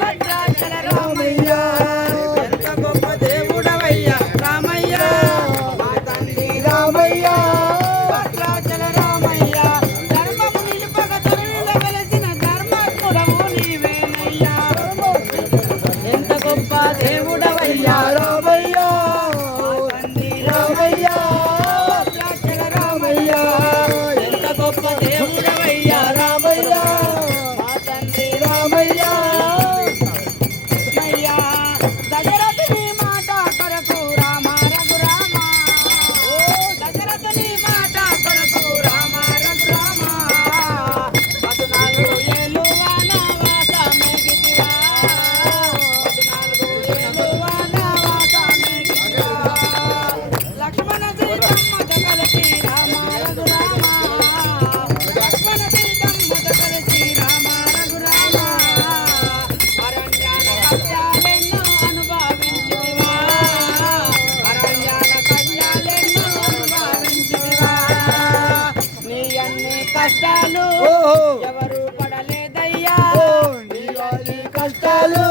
భద్రాచల రామయ్య ఎంత గొప్ప దేవుడవయ్యా రామయ్య మా తండ్రి రామయ్య భద్రాచల రామయ్య ధర్మము నిలుపక తరుణిలో వెలసిన ధర్మాత్ముడవు నీవేనయ్యా ఎంత గొప్ప దేవుడవయ్యా రామయ్య మా తండ్రి రామయ్య భద్రాచల రామయ్య ఎంత గొప్ప దేవుడవయ్యా రామయ్య మా తండ్రి రామయ్య దశరథుని మాట కొరకు రామ రఘురామ దశరథుని మాట కొరకు రామ రఘురామ 14 ఏళ్ళు వనవాసమెగితివా 14 ఏళ్ళు వనవాసమెగితివా లక్ష్మణ సీతమ్మతో కలిసి రామ రఘురామ లక్ష్మణ సీతమ్మతో కలిసి రామ రఘురామ అరణ్యాల కష్టాలెన్నో అనుభవించితివా అరణ్యాల కష్టాలెన్నో అనుభవించితివా నీ అన్ని కష్టాలు ఎవరు పడలేదయ్యా నీ అన్ని కష్టాలు